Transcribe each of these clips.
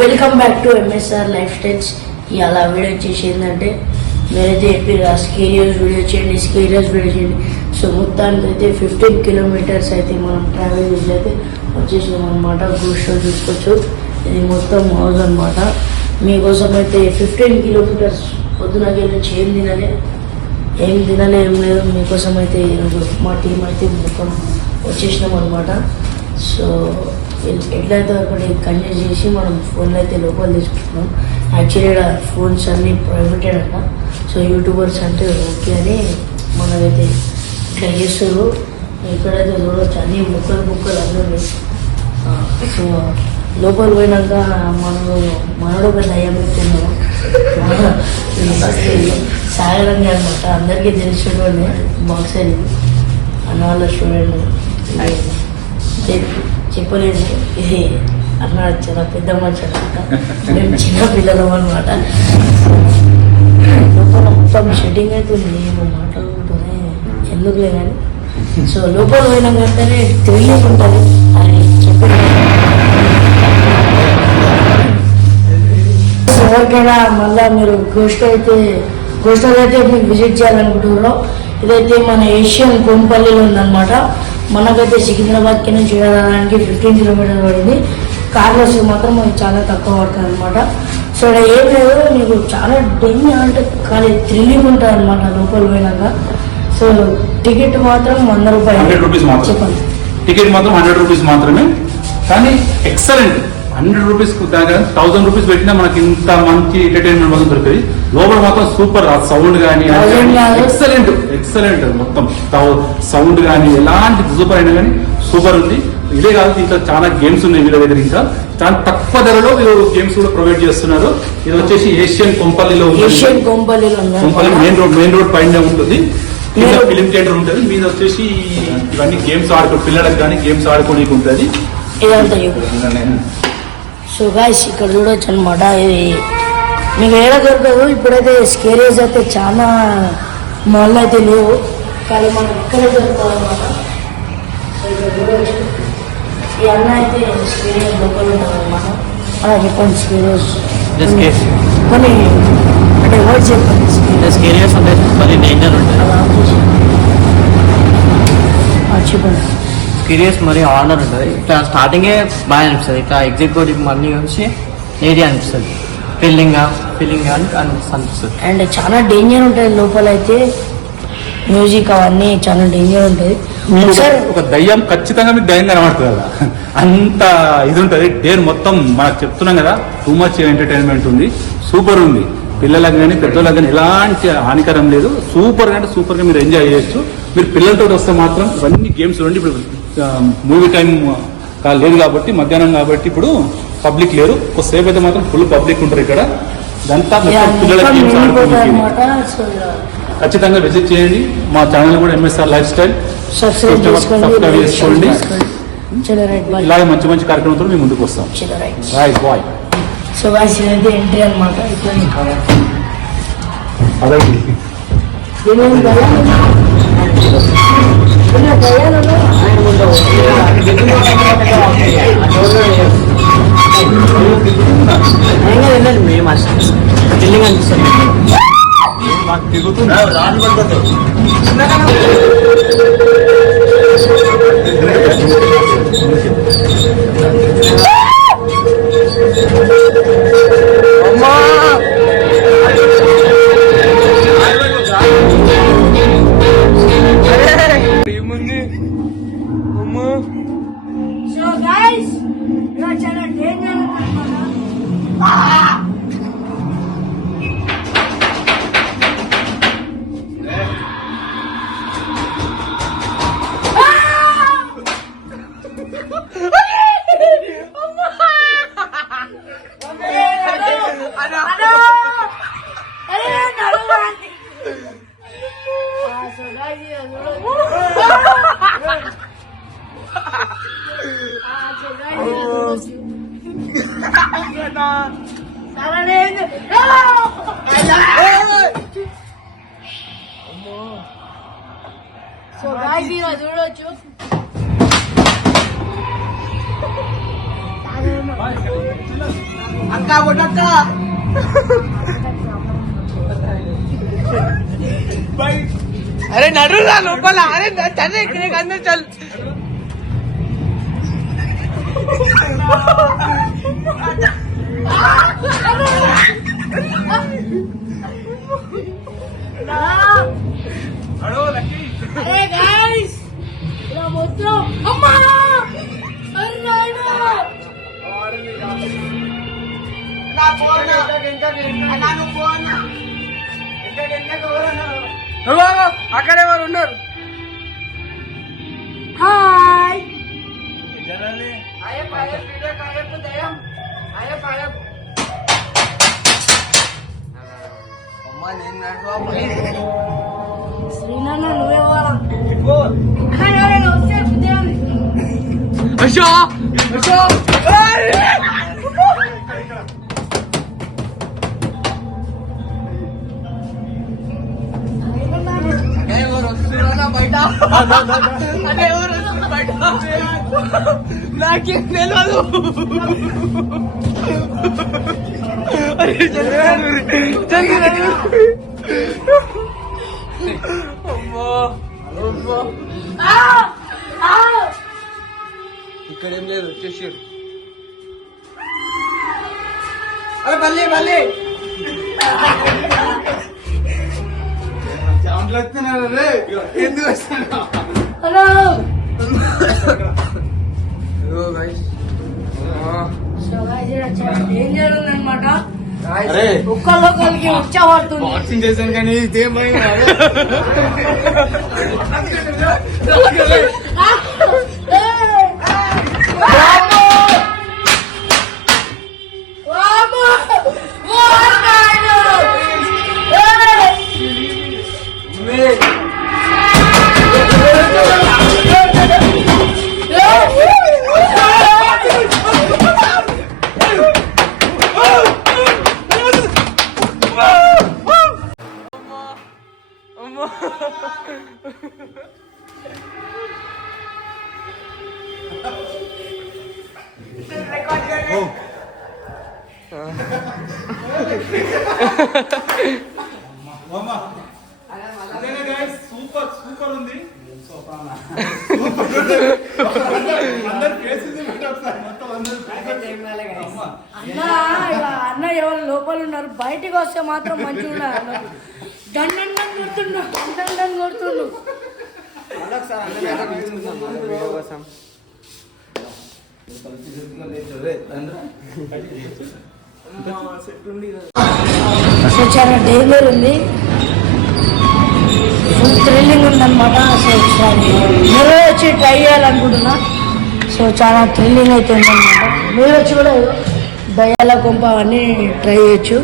Welcome back to MSR life styles. ఇలా video చేసిందంటే మీరైతే చెప్పారు స్కేరియస్ వీడియో చేయండి, స్కేరియస్ వీడియో చేయండి. సో మొత్తానికి అయితే 15 కిలోమీటర్స్ అయితే మనం ట్రావెల్ చేసి అయితే వచ్చేసాం అనమాట. గూడ్ షో చూసుకోవచ్చు. ఇది మొత్తం హౌస్ అనమాట. మీకోసం అయితే 15 కిలోమీటర్స్ పొద్దునకి నుంచి ఏం తినలే ఏం లేదు. మీకోసం అయితే ఈరోజు మా టీం అయితే మొత్తం వచ్చేసినాం అనమాట. సో ఎట్లయితే ఒకటి కండక్ట్ చేసి మనం ఫోన్లో అయితే లోపల తీసుకుంటున్నాం. యాక్చువల్లీ ఇక్కడ ఫోన్స్ అన్నీ ప్రైవేటెడ్ అంట. సో యూట్యూబర్స్ అంటే ఓకే అని మనమైతే ఇట్లా చేస్తారు. ఇక్కడైతే చూడవచ్చు అన్ని ముక్కలు అందరూ. సో లోపల పోయినాక మనోడు ఒక దయ్యం పెట్టున్నాము. సాగరంగా అనమాట. అందరికీ తెలిసినటువంటి బాక్స్ అది అన్న వాళ్ళ స్టూడెంట్ చెప్పలేదు. ఇది అన్న చాలా పెద్ద మనిషి అనమాట. మేము చిన్న పిల్లలం అనమాట. లోపల మొత్తం షెడ్డింగ్ అవుతుంది. ఏమో మాట్లాడుకుంటూనే ఎందుకు లేదని. సో లోపల పోయినా వెంటనే థ్రిల్లింగ్ ఉంటుంది అని చెప్పి ఎవరికైనా మళ్ళీ మీరు గోస్టల్ అయితే మీకు విజిట్ చేయాలనుకుంటున్నారో ఇదైతే మన ఏషియన్ కోంపల్లిలో ఉందన్నమాట. మనకైతే సికింద్రాబాద్కి నుంచి వెళ్ళడానికి 15 కిలోమీటర్లు పడింది. కార్లో మాత్రం మనకి చాలా తక్కువ పడుతుంది అనమాట. సో ఇక్కడ ఏం లేదు, మీకు చాలా డేంజర్ అంటే కానీ థ్రిల్లింగ్ ఉంటుంది అనమాట లోపల పోయినాక. సో టికెట్ మాత్రం 100 రూపాయలు. చెప్పండి. టికెట్ మాత్రం 100 రూపీస్ మాత్రమే. కానీ ఎక్సలెంట్. 100 రూపీస్ దాకా 1000 రూపీస్ పెట్టినా మనకి ఇంత మంచి ఎంటర్టైన్మెంట్ మొత్తం దొరుకుతుంది. లోపల మాత్రం సూపర్. ఆ సౌండ్ కానీ ఎక్సలెంట్ మొత్తం సౌండ్ కానీ ఎలాంటి సూపర్ అయినా కానీ సూపర్ ఉంది. ఇదే కాదు, ఇంకా చాలా గేమ్స్ ఉన్నాయి వీళ్ళ దగ్గర. ఇంకా చాలా తక్కువ ధరలో వీళ్ళు గేమ్స్ కూడా ప్రొవైడ్ చేస్తున్నారు. ఇది వచ్చేసి ఏషియన్ కొంపల్లిలో మెయిన్ రోడ్ పైన ఉంటుంది. ఫిలిం థియేటర్ ఉంటుంది. మీద వచ్చేసి ఇవన్నీ గేమ్స్ పిల్లలకు కానీ గేమ్స్ ఆడుకోనికి ఉంటుంది. సో గాయ్స్ ఇక్కడ చూడొచ్చు అనమాట. ఇది మీకు ఏడ దొరకదు. ఇప్పుడైతే స్కేరియస్ అయితే చాలా మాల్లో అయితే లేవు, కానీ మనం ఇక్కడే దొరుకుతాం అనమాట. సో ఇక్కడ చూడవచ్చు. ఈ అన్న అయితే స్కేరియస్ లోపల ఉంటుంది అనమాట. అలా చెప్పండి. స్కేరియస్ కొన్ని అంటే వర్డ్స్ చెప్పండి. స్కేరియస్ అంటే మరి డేంజర్ ఉంటుంది. అలా చెప్పండి. స్కేరియస్ మరి ఆర్డర్ ఉంటుంది. ఇట్లా స్టార్టింగే బాగా అనిపిస్తుంది. ఇట్లా ఎగ్జిక్యూటివ్ మళ్ళీ వచ్చి ఏరియా అనిపిస్తుంది. ఫీలింగ్ అని అనిపిస్తుంది. అండ్ చాలా డేంజర్ ఉంటుంది లోపల అయితే. మ్యూజిక్ అవన్నీ చాలా డేంజర్ ఉంటుంది. ఒక దయ్యం ఖచ్చితంగా మీకు దయ్యం కనబడుతుంది కదా, అంత ఇది ఉంటుంది. డేర్ మొత్తం మనకు చెప్తున్నాం కదా, టూ మచ్ ఎంటర్టైన్మెంట్ ఉంది. సూపర్ ఉంది. పిల్లలకు కానీ పెద్దలకు కానీ ఎలాంటి హానికరం లేదు. సూపర్ అంటే సూపర్ గా మీరు ఎంజాయ్ చేయొచ్చు. మీరు పిల్లలతో వస్తే మాత్రం ఇవన్నీ గేమ్స్ ఉండి. ఇప్పుడు మూవీ టైం లేదు కాబట్టి, మధ్యాహ్నం కాబట్టి ఇప్పుడు పబ్లిక్ లేరు. కొద్దిసేపు అయితే మాత్రం ఫుల్ పబ్లిక్ ఉంటారు ఇక్కడ. ఇదంతా పిల్లల గేమ్స్ ఆడుకోవడానికి ఖచ్చితంగా విజిట్ చేయండి. మా ఛానల్ కూడా ఎంఎస్ఆర్ లైఫ్ స్టైల్ సబ్స్క్రైబ్ చేసుకోండి. ఇలాగే మంచి మంచి కార్యక్రమాలతో మేము ముందుకు వస్తాం. Right bye. సో గాయ్స్ ఇదైతే ఎంట్రీ అనమాట. మేము ఫీలింగ్ అనిపిస్తుంది. సో గైస్ ఇలా చాలా డేంజర్ సో గాయ్స్ ఇలా చూడొచ్చు. अरे नडूला लोपला अरे चल इकडे अंदर चल అరే గైస్ ఇలా మొత్తం అమ్మా అరే నాయనా అక్కడ ఎవరు ఉన్నారు హాయ్ శ్రీనాన్న నువ్వే వారా వస్తే అశో అశో బయట అదే ఎవరు వస్తున్నారు బయట నాకేం తెలియదు ఇక్కడ ఏం లేదు వచ్చేసారు అరే బల్లి బల్లి ఎందుకు వస్తాను హలో సో గైస్ ఇక్కడ చాలా డేంజర్ ఉందన్నమాట ఒక్కళ్ళొక్కరికి ఉచ్చబడుతుంది బాక్సింగ్ చేశాను కానీ ఇదేం భయం సూపర్ సూపర్ ఉంది అన్న ఎవరు లోపల ఉన్నారు బయటికి వస్తే మాత్రం మంచిగా ఉన్నారు దండం కొడుతుండు దండం కొడుతుండు సో చాలా డేంజర్ ఉంది ఫుల్ థ్రిల్లింగ్ ఉందన్నమాట సో మీరు వచ్చి ట్రై చేయాలనుకుంటున్నా సో చాలా థ్రిల్లింగ్ అయితే ఉందన్నమాట మీరు వచ్చి కూడా దయాల కొంప అవన్నీ ట్రై చేయొచ్చు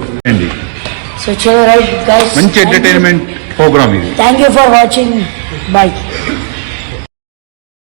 సో చలో రైట్ గైస్ మంచి ఎంటర్టైన్మెంట్ ప్రోగ్రామ్ ఇది thank you for watching bye